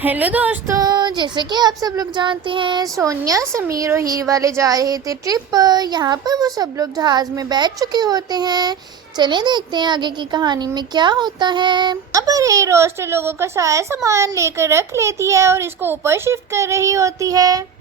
Hello दोस्तों, जैसे कि आप सब लोग जानते हैं सोनिया, समीर और हीर वाले जा रहे थे ट्रिप पर। यहाँ पर वो सब लोग जहाज़ में बैठ चुके होते हैं। चलें देखते हैं आगे की कहानी में क्या होता है। यहाँ पर ये रोस्टर लोगों का सारा सामान लेकर रख लेती है और इसको ऊपर शिफ्ट कर रही होती है।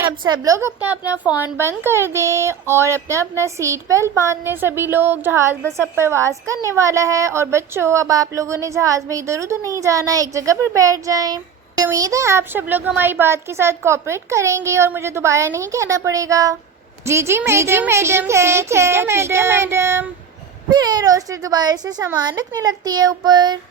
अब सब लोग अपना अपना फ़ोन बंद कर दें और अपना अपना सीट बेल्ट बांध लें। सभी लोग, जहाज़ बस अब प्रवास करने वाला है। और बच्चों, अब आप लोगों ने जहाज़ में इधर उधर नहीं जाना, एक जगह पर बैठ जाएं। उम्मीद है आप सब लोग हमारी बात के साथ कोऑपरेट करेंगे और मुझे दोबारा नहीं कहना पड़ेगा। जी जी मैडम, ठीक है मैडम। फिर रोस्टर दोबारा से सामान रखने लगती है ऊपर।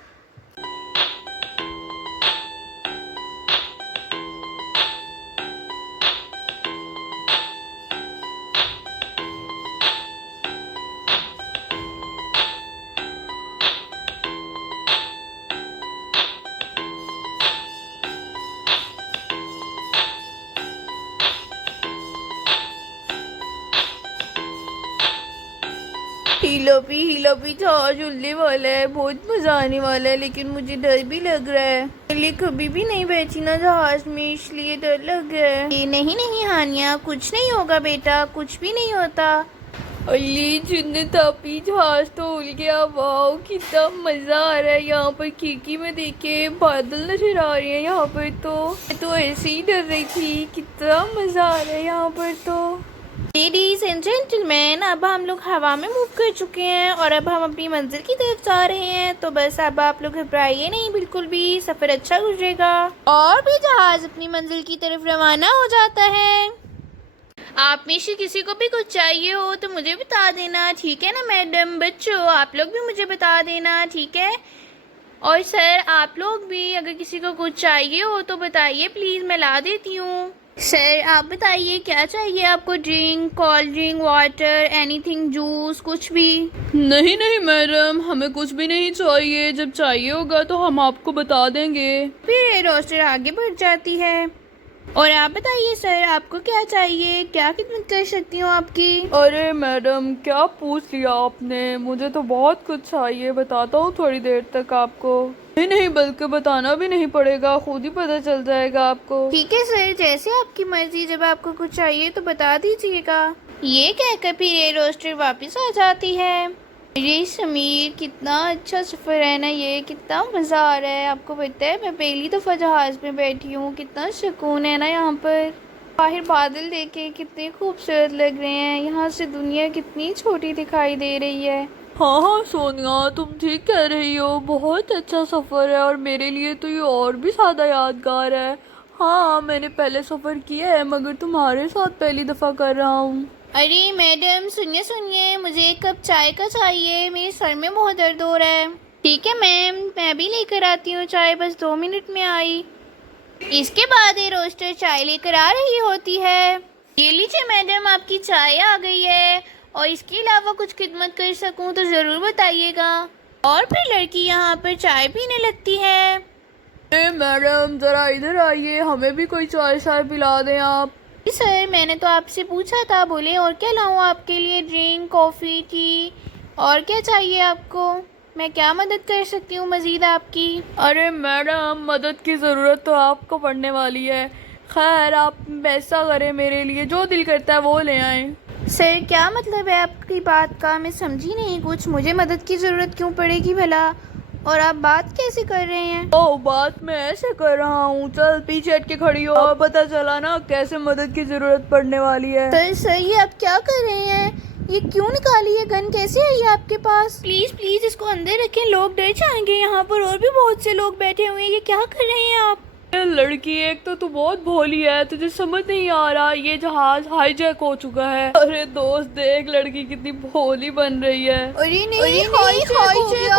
हीलो भी जहाज उड़ने वाला है, बहुत मजा आने वाला है, लेकिन मुझे डर भी लग रहा है। पहले कभी भी नहीं बैठी ना जहाज में, इसलिए डर लग रहा है। नहीं हानिया, कुछ नहीं होगा बेटा, कुछ भी नहीं होता। अली जिन्नत आपी, जहाज तो उड़ गया। वाह, कितना मजा आ रहा है। यहाँ पर खिड़की में देखे बादल नजर आ रहे हैं। यहाँ पर तो ऐसे ही डर रही थी। कितना मजा आ रहा है यहाँ पर तो। लेडीज एंड जेंटलमैन, अब हम लोग हवा में मूव कर चुके हैं और अब हम अपनी मंजिल की तरफ जा रहे हैं। तो बस अब आप लोग घबराइए नहीं, बिल्कुल भी, सफर अच्छा गुजरेगा। और भी जहाज अपनी मंजिल की तरफ रवाना हो जाता है। आप में से किसी को भी कुछ चाहिए हो तो मुझे बता देना, ठीक है ना मैडम? बच्चों, आप लोग भी मुझे बता देना, ठीक है? और सर, आप लोग भी अगर किसी को कुछ चाहिए हो तो बताइए प्लीज़, मैं ला देती हूँ। सर, आप बताइए क्या चाहिए आपको? Drink, cold drink, water, anything, juice, कुछ भी? नहीं मैडम, हमें कुछ भी नहीं चाहिए। जब चाहिए होगा तो हम आपको बता देंगे। फिर रोस्टर आगे बढ़ जाती है। और आप बताइए सर, आपको क्या चाहिए? क्या खिदमत कर सकती हूँ आपकी? अरे मैडम, क्या पूछ लिया आपने? मुझे तो बहुत कुछ चाहिए, बताता हूँ थोड़ी देर तक आपको। नहीं, बल्कि बताना भी नहीं पड़ेगा, खुद ही पता चल जाएगा आपको। ठीक है सर, जैसे आपकी मर्जी। जब आपको कुछ चाहिए तो बता दीजिएगा। ये कहकर फिर ये रोस्टर वापस आ जाती है। अरे समीर, कितना अच्छा सफ़र है ना ये, कितना मज़ा आ रहा है। आपको पता है मैं पहली दफ़ा जहाज़ में बैठी हूँ, कितना सुकून है ना यहाँ पर। बाहर बादल देखे कितने खूबसूरत लग रहे हैं। यहाँ से दुनिया कितनी छोटी दिखाई दे रही है। हाँ सोनिया, तुम ठीक कह रही हो। बहुत अच्छा सफ़र है और मेरे लिए तो ये और भी ज़्यादा यादगार है। हाँ, मैंने पहले सफ़र किया है, मगर तुम्हारे साथ पहली दफ़ा कर रहा हूँ। अरे मैडम, सुनिए, मुझे एक कप चाय का चाहिए, मेरे सर में बहुत दर्द हो रहा है। ठीक है मैम, मैं भी लेकर आती हूँ चाय, बस 2 मिनट में आई। इसके बाद ये रोस्टर चाय लेकर आ रही होती है। ये लीजिए मैडम, आपकी चाय आ गई है। और इसके अलावा कुछ खिदमत कर सकूँ तो ज़रूर बताइएगा। और फिर लड़की यहाँ पर चाय पीने लगती है। अरे मैडम, ज़रा इधर आइए, हमें भी कोई चाय शाय पिला दें आप। सर, मैंने तो आपसे पूछा था, बोले और क्या लाऊं आपके लिए? ड्रिंक, कॉफ़ी, टी, और क्या चाहिए आपको? मैं क्या मदद कर सकती हूँ मज़ीद आपकी? अरे मैडम, मदद की ज़रूरत तो आपको पड़ने वाली है। खैर, आप ऐसा करें, मेरे लिए जो दिल करता है वो ले आएं। सर, क्या मतलब है आपकी बात का? मैं समझी नहीं कुछ। मुझे मदद की ज़रूरत क्यों पड़ेगी भला? और आप बात कैसे कर रहे हैं? ओह, बात मैं ऐसे कर रहा हूँ। चल पीछे हट के खड़ी हो, अब पता चला ना कैसे मदद की ज़रूरत पड़ने वाली है। सर, ये आप क्या कर रहे हैं? ये क्यों निकाली है गन? कैसे आई है आपके पास? प्लीज़ इसको अंदर रखें, लोग डर जाएंगे। यहाँ पर और भी बहुत से लोग बैठे हुए हैं। ये क्या कर रहे हैं आप? लड़की, एक तो तू बहुत भोली है, तुझे समझ नहीं आ रहा, ये जहाज हाईजैक हो चुका है। अरे दोस्त, देख लड़की कितनी भोली बन रही है। अरे नहीं, हाईजैक हो गया।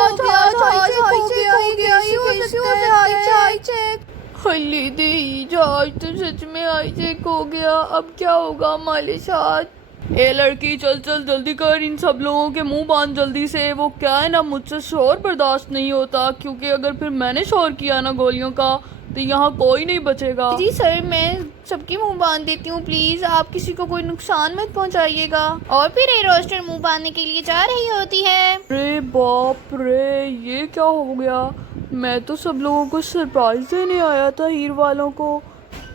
खली दी, जहाज तो सच में हाईजैक हो गया। अब क्या होगा हमारे साथ? ए लड़की, चल चल जल्दी कर, इन सब लोगों के मुंह बांध जल्दी से। वो क्या है ना, मुझसे शोर बर्दाश्त नहीं होता, क्योंकि अगर फिर मैंने शोर किया ना गोलियों का, तो यहाँ कोई नहीं बचेगा। जी सर, मैं सबके मुंह बांध देती हूँ, प्लीज आप किसी को कोई नुकसान मत पहुँचाइएगा। और फिर ये रोस्टर मुंह बांधने के लिए जा रही होती है। अरे बाप रे, ये क्या हो गया? मैं तो सब लोगों को सरप्राइज देने आया था, हीर वालों को,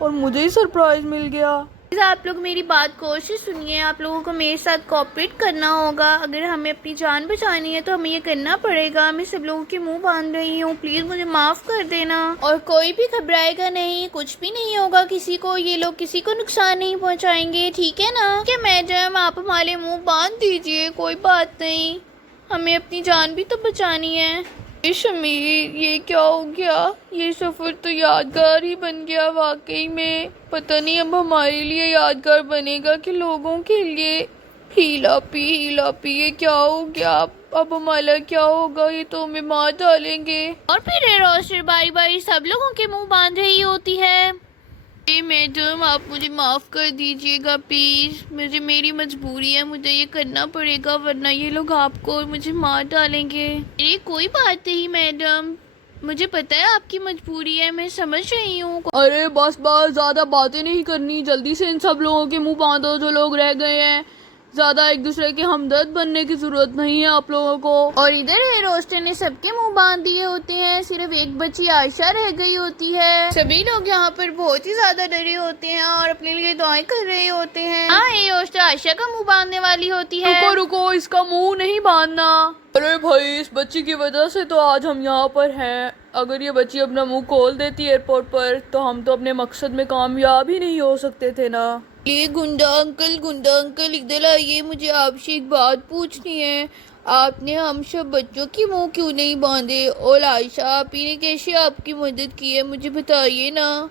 और मुझे ही सरप्राइज मिल गया। प्लीज आप लोग मेरी बात कोशिश सुनिए, आप लोगों को मेरे साथ कोऑपरेट करना होगा। अगर हमें अपनी जान बचानी है तो हमें ये करना पड़ेगा। मैं सब लोगों के मुंह बांध रही हूँ, प्लीज मुझे माफ कर देना। और कोई भी घबराएगा नहीं, कुछ भी नहीं होगा किसी को, ये लोग किसी को नुकसान नहीं पहुँचाएंगे, ठीक है ना? क्या मैडम, आप हमारे मुँह बांध दीजिए, कोई बात नहीं, हमें अपनी जान भी तो बचानी है। शमीर, ये क्या हो गया? ये सफ़र तो यादगार ही बन गया वाकई में। पता नहीं अब हमारे लिए यादगार बनेगा कि लोगों के लिए। हीला पी, ये क्या हो गया? अब हमारा क्या होगा? ये तो हमें मार डालेंगे। और फिर ये रोस्टर बारी बारी सब लोगों के मुंह बांध रही होती है। मैडम, आप मुझे माफ़ कर दीजिएगा प्लीज़, मुझे मेरी मजबूरी है, मुझे ये करना पड़ेगा, वरना ये लोग आपको और मुझे मार डालेंगे। ये कोई बात नहीं मैडम, मुझे पता है आपकी मजबूरी है, मैं समझ रही हूँ। अरे बस बस, ज़्यादा बातें नहीं करनी, जल्दी से इन सब लोगों के मुंह बांधो जो लोग रह गए हैं। ज़्यादा एक दूसरे के हमदर्द बनने की ज़रूरत नहीं है आप लोगों को। और इधर है रोस्टर ने सबके मुंह बांध दिए होते हैं, सिर्फ एक बच्ची आयशा रह गई होती है। सभी लोग यहाँ पर बहुत ही ज्यादा डरे होते हैं और अपने लिए दुआएं कर रहे होते हैं। हाँ, ये रोस्टर आयशा का मुंह बांधने वाली होती है। रुको रुको, इसका मुंह नहीं बांधना। अरे भाई, इस बच्ची की वजह से तो आज हम यहाँ पर हैं। अगर ये बच्ची अपना मुंह खोल देती एयरपोर्ट पर, तो हम तो अपने मकसद में कामयाब ही नहीं हो सकते थे ना। ये गुंडा अंकल इधर आइए, मुझे आपसे एक बात पूछनी है। आपने हम सब बच्चों के मुंह क्यों नहीं बांधे? और आयशा आपी ने कैसे आपकी मदद की है, मुझे बताइए ना।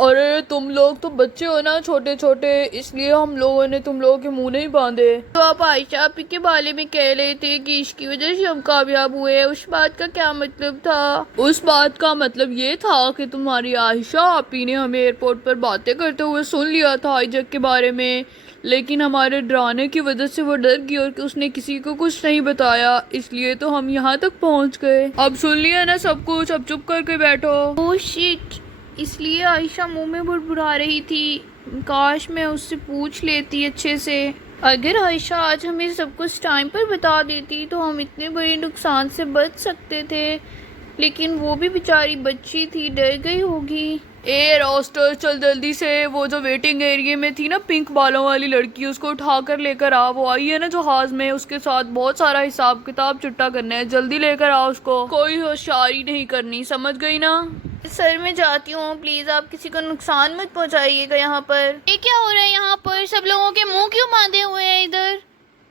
अरे तुम लोग तो बच्चे हो ना, छोटे छोटे, इसलिए हम लोगों ने तुम लोगों के मुंह नहीं बांधे। तो आप आयशा आपी के बारे में कह रहे थे कि इसकी वजह से हम कामयाब हुए, उस बात का क्या मतलब था? उस बात का मतलब ये था कि तुम्हारी आयशा आपी ने हमें एयरपोर्ट पर बातें करते हुए सुन लिया था हाईजैक के बारे में, लेकिन हमारे डराने की वजह से वो डर गई और उसने किसी को कुछ नहीं बताया, इसलिए तो हम यहाँ तक पहुँच गए। अब सुन लिया ना सब कुछ, अब चुप करके बैठो। ओह शिट, इसलिए आयशा मुंह में बुड़बुड़ा रही थी। काश मैं उससे पूछ लेती अच्छे से। अगर आयशा आज हमें सब कुछ टाइम पर बता देती तो हम इतने बड़े नुकसान से बच सकते थे, लेकिन वो भी बेचारी बच्ची थी, डर गई होगी। ए रोस्टर, चल जल्दी से, वो जो वेटिंग एरिया में थी ना पिंक बालों वाली लड़की, उसको उठा कर लेकर आ। वो आई है ना जहाज में, उसके साथ बहुत सारा हिसाब किताब चिट्टा करना है, जल्दी लेकर आ उसको। कोई होशियारी नहीं करनी, समझ गई ना? सर मैं जाती हूँ, प्लीज आप किसी को नुकसान मत पहुँचाइएगा यहाँ पर। ये क्या हो रहा है यहाँ पर? सब लोगों के मुंह क्यों बांधे हुए हैं इधर?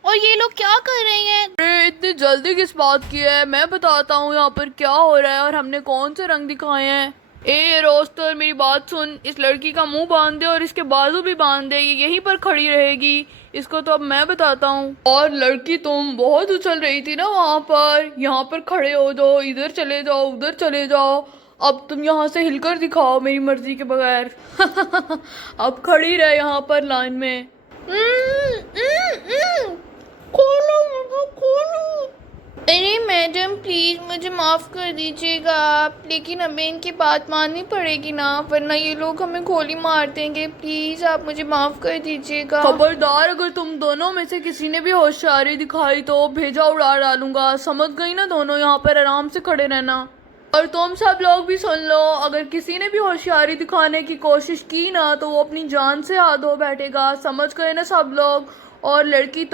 और ये लोग क्या कर रहे हैं? अरे इतनी जल्दी किस बात की है, मैं बताता हूँ यहाँ पर क्या हो रहा है और हमने कौन से रंग दिखाए हैं। ए रोस्टर, मेरी बात सुन, इस लड़की का मुंह बांध दे और इसके बाजू भी बांध दे, ये यहीं पर खड़ी रहेगी, इसको तो अब मैं बताता हूँ। और लड़की, तुम बहुत उछल रही थी ना वहाँ पर, यहाँ पर खड़े हो जाओ, इधर चले जाओ, उधर चले जाओ। अब तुम यहाँ से हिलकर दिखाओ मेरी मर्जी के बगैर। अब खड़ी रहे यहाँ पर लाइन में। खोलो मुझे, खोलो। अरे मैडम प्लीज मुझे माफ कर दीजिएगा आप, लेकिन हमें इनकी बात माननी पड़ेगी ना, वरना ये लोग हमें गोली मार देंगे। प्लीज आप मुझे माफ कर दीजिएगा। खबरदार, अगर तुम दोनों में से किसी ने भी होशियारी दिखाई तो भेजा उड़ा डालूंगा, समझ गई ना? दोनों यहाँ पर आराम से खड़े रहना। और तुम सब लोग भी सुन लो, अगर किसी ने भी होशियारी दिखाने की कोशिश की ना, तो वो अपनी जान से हाथ धो बैठेगा, समझ गए ना सब लोग? और लड़की,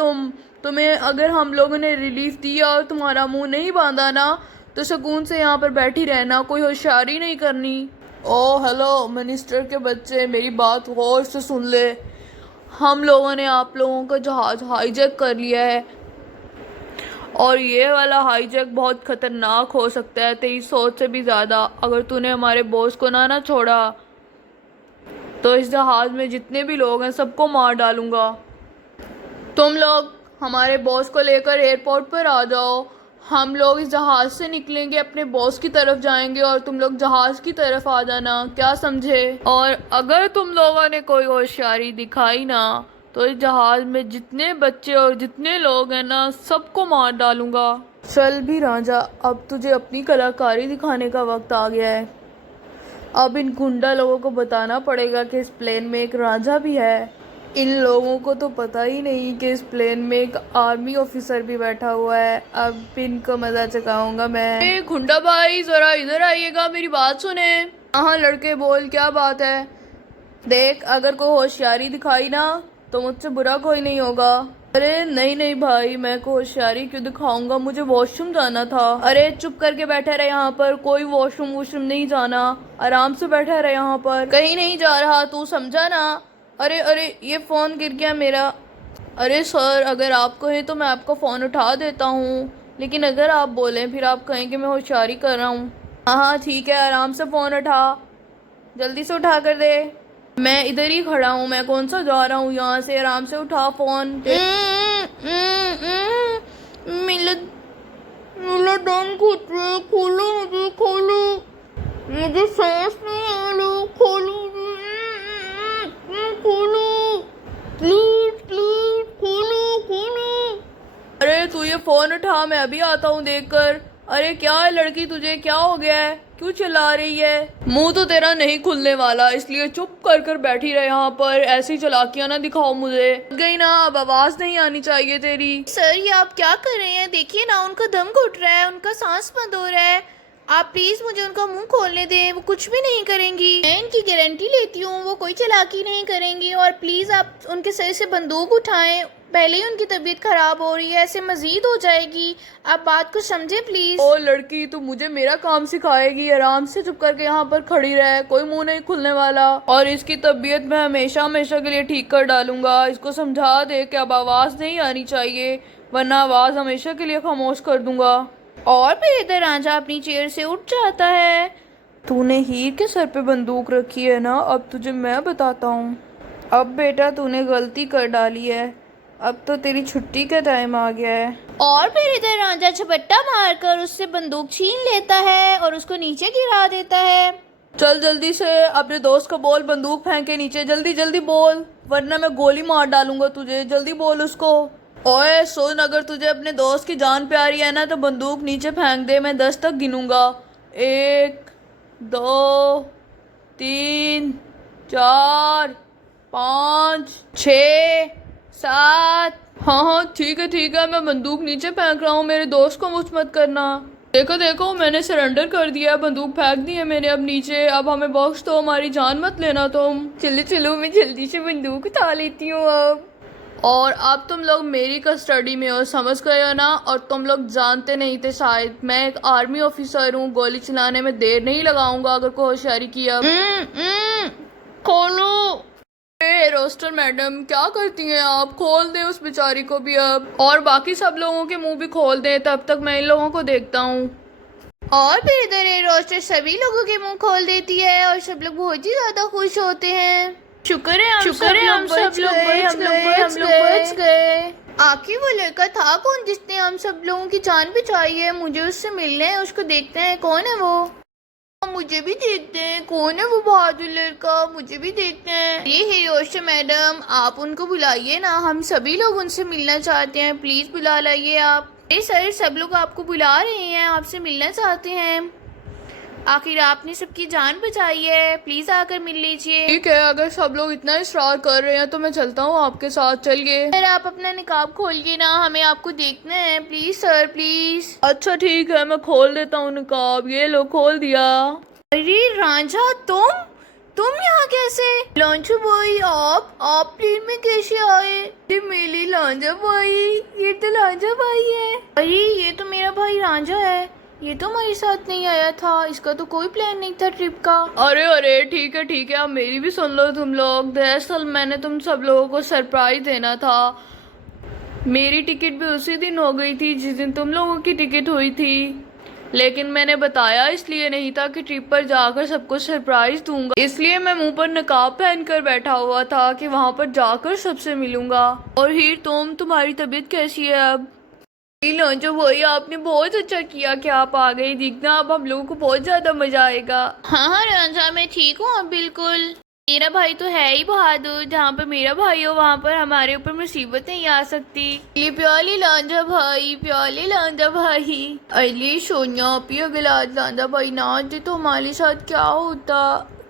तुम्हें अगर हम लोगों ने रिलीफ दिया और तुम्हारा मुंह नहीं बांधा ना, तो सुकून से यहाँ पर बैठी रहना, कोई होशियारी नहीं करनी। ओ हेलो मिनिस्टर के बच्चे, मेरी बात गौर से सुन ले। हम लोगों ने आप लोगों का जहाज हाईजैक कर लिया है, और ये वाला हाईजैक बहुत खतरनाक हो सकता है, तेरी सोच से भी ज़्यादा। अगर तूने हमारे बॉस को ना छोड़ा, तो इस जहाज़ में जितने भी लोग हैं सबको मार डालूंगा। तुम लोग हमारे बॉस को लेकर एयरपोर्ट पर आ जाओ, हम लोग इस जहाज़ से निकलेंगे, अपने बॉस की तरफ जाएंगे, और तुम लोग जहाज़ की तरफ आ जाना, क्या समझे? और अगर तुम लोगों ने कोई होशियारी दिखाई ना, तो इस जहाज में जितने बच्चे और जितने लोग हैं ना, सबको मार डालूंगा। चल भी रांझा, अब तुझे अपनी कलाकारी दिखाने का वक्त आ गया है। अब इन गुंडा लोगों को बताना पड़ेगा कि इस प्लेन में एक रांझा भी है। इन लोगों को तो पता ही नहीं कि इस प्लेन में एक आर्मी ऑफिसर भी बैठा हुआ है। अब इनको मजा चकाऊंगा मैं। गुंडा भाई जरा इधर आइएगा, मेरी बात सुने। हाँ लड़के बोल, क्या बात है? देख, अगर कोई होशियारी दिखाई ना तो मुझसे बुरा कोई नहीं होगा। अरे नहीं नहीं भाई, मैं को होशियारी क्यों दिखाऊंगा, मुझे वॉशरूम जाना था। अरे चुप करके बैठा रहे यहाँ पर, कोई वॉशरूम वॉशरूम नहीं जाना, आराम से बैठा रहे यहाँ पर। कहीं नहीं जा रहा, तू समझा ना। अरे अरे ये फ़ोन गिर गया मेरा। अरे सर, अगर आप कहें तो मैं आपका फ़ोन उठा देता हूँ, लेकिन अगर आप बोलें फिर आप कहें कि मैं होशियारी कर रहा हूँ। हाँ हाँ ठीक है, आराम से फ़ोन उठा, जल्दी से उठा कर दे। मैं इधर ही खड़ा हूँ, मैं कौन सा जा रहा हूँ यहाँ से, आराम से उठा फ़ोन। मिला मिला दम घुट रहा है, खोलो मुझे, खोलो, मुझे सांस नहीं आ रहा, खोलो, खोलो प्लीज प्लीज, खोलो खोलो। अरे तू ये फोन उठा, मैं अभी आता हूँ देखकर। अरे क्या है लड़की, तुझे क्या हो गया है, क्यों चिल्ला रही है? मुंह तो तेरा नहीं खुलने वाला, इसलिए चुप कर कर बैठी रहे यहाँ पर, ऐसी चालाकियां ना दिखाओ मुझे। गई ना, अब आवाज नहीं आनी चाहिए तेरी। सर ये आप क्या कर रहे हैं? देखिए ना, उनका दम घुट रहा है, उनका सांस बंद हो रहा है। आप प्लीज मुझे उनका मुंह खोलने दें, वो कुछ भी नहीं करेंगी। मैं इनकी गारंटी लेती हूँ, वो कोई चालाकी नहीं करेंगी। और प्लीज आप उनके सर से बंदूक उठाएं, पहले ही उनकी तबीयत खराब हो रही है, ऐसे मजीद हो जाएगी। आप बात को समझे प्लीज। ओ लड़की, तू मुझे मेरा काम सिखाएगी? आराम से चुप करके यहाँ पर खड़ी रहे, कोई मुंह नहीं खुलने वाला। और इसकी तबीयत मैं हमेशा हमेशा के लिए ठीक कर डालूंगा। इसको समझा दे कि अब आवाज नहीं आनी चाहिए, वरना आवाज हमेशा के लिए खामोश कर दूंगा। और फिर इधर रांझा अपनी चेयर से उठ जाता है। तूने हीर के सर पे बंदूक रखी है ना, अब तुझे मैं बताता हूँ। अब बेटा तूने गलती कर डाली है, अब तो तेरी छुट्टी का टाइम आ गया है। और फिर इधर रांझा झपट्टा मारकर उससे बंदूक छीन लेता है और उसको नीचे गिरा देता है। चल जल्दी से अपने दोस्त को बोल बंदूक फेंक के नीचे, जल्दी जल्दी बोल, वरना मैं गोली मार डालूंगा तुझे। जल्दी बोल उसको। ओए सुन, अगर तुझे अपने दोस्त की जान प्यारी है ना तो बंदूक नीचे फेंक दे, मैं 10 तक गिनूंगा। 1 2 3 4 5 6 7। हाँ हाँ ठीक है, मैं बंदूक नीचे फेंक रहा हूँ, मेरे दोस्त को मुझ मत करना। देखो देखो, मैंने सरेंडर कर दिया, बंदूक फेंक दी है मैंने अब नीचे। अब हमें बख्श दो, हमारी जान मत लेना तुम। चलो चलो, मैं जल्दी से बंदूक उठा लेती हूँ अब। और अब तुम लोग मेरी कस्टडी में हो, समझ गए हो ना? और तुम लोग जानते नहीं थे शायद, मैं एक आर्मी ऑफिसर हूँ, गोली चलाने में देर नहीं लगाऊंगा अगर कोई होशियारी किया। खोलो। रोस्टर मैडम, क्या करती हैं आप? खोल दें उस बेचारी को भी अब, और बाकी सब लोगों के मुंह भी खोल दें, तब तक मैं इन लोगों को देखता हूँ। और फिर इधर ये रोस्टर सभी लोगों के मुंह खोल देती है और सब लोग बहुत ही ज्यादा खुश होते हैं। शुक्र है हम सब लोग बच गए। आखिर वो लड़का था कौन जिसने हम सब लोगों की जान बचाई है? मुझे उससे मिलना है, उसको देखते हैं कौन है वो। मुझे भी देखते हैं कौन है वो बहादुर लड़का, मुझे भी देखते हैं। ये हिरोशा मैडम, आप उनको बुलाइए ना, हम सभी लोग उनसे मिलना चाहते हैं, प्लीज बुला लाइए आप। अरे सर, सब लोग आपको बुला रहे हैं, आपसे मिलना चाहते हैं। आखिर आपने सबकी जान बचाई है, प्लीज आकर मिल लीजिए। ठीक है, अगर सब लोग इतना इसरार कर रहे हैं तो मैं चलता हूँ आपके साथ, चलिए। सर आप अपना निकाब खोलिए ना, हमें आपको देखना है, प्लीज सर प्लीज। अच्छा ठीक है, मैं खोल देता हूँ निकाब, ये लो खोल दिया। अरे रांझा, तुम यहाँ कैसे? लांझा भाई, आप प्लेन में कैसे आए? ये मेरे लांझा भाई, ये तो लांझा भाई है। अरे ये तो मेरा भाई रांझा है, ये तो हमारे साथ नहीं आया था, इसका तो कोई प्लान नहीं था ट्रिप का। अरे अरे ठीक है, अब मेरी भी सुन लो तुम लोग। दरअसल मैंने तुम सब लोगों को सरप्राइज देना था। मेरी टिकट भी उसी दिन हो गई थी जिस दिन तुम लोगों की टिकट हुई थी, लेकिन मैंने बताया इसलिए नहीं था कि ट्रिप पर जाकर सबको सरप्राइज दूंगा, इसलिए मैं मुंह पर नकाब पहन कर बैठा हुआ था कि वहाँ पर जाकर सबसे मिलूंगा। और हीर, तुम्हारी तबीयत कैसी है अब? लांझा भाई, आपने बहुत अच्छा किया कि आप आ गई, दिखना अब हम लोगों को बहुत ज्यादा मजा आएगा। हाँ रांझा, मैं ठीक हूँ अब बिल्कुल। मेरा भाई तो है ही बहादुर, जहाँ पर मेरा भाई हो वहाँ पर हमारे ऊपर मुसीबत नहीं आ सकती। ये प्याली लांजा भाई, प्याली लांजा भाई। अली सोनिया आपी अगर आज लांजा भाई ना आते तो हमारे साथ क्या होता।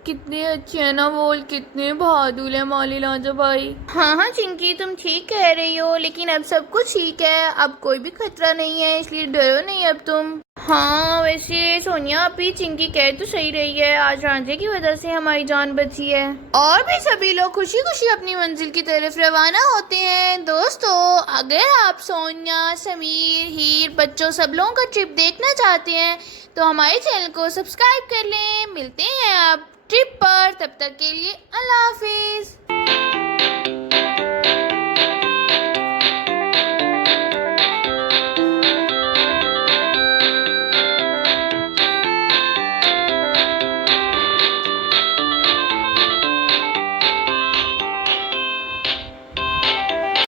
कितने अच्छे हैं ना वो, कितने बहादुर है माली लांजा भाई। हाँ हाँ चिंकी तुम ठीक कह रही हो, लेकिन अब सब कुछ ठीक है, अब कोई भी खतरा नहीं है, इसलिए डरो नहीं अब तुम। हाँ वैसे सोनिया आपी चिंकी कह तो सही रही है, आज रांझे की वजह से हमारी जान बची है। और भी सभी लोग खुशी खुशी अपनी मंजिल की तरफ रवाना होते हैं। दोस्तों अगर आप सोनिया, समीर, हीर, बच्चों सब लोगों का ट्रिप देखना चाहते हैं तो हमारे चैनल को सब्सक्राइब कर लें। मिलते हैं आप ट्रिप पर, तब तक के लिए अल्लाह हाफिज।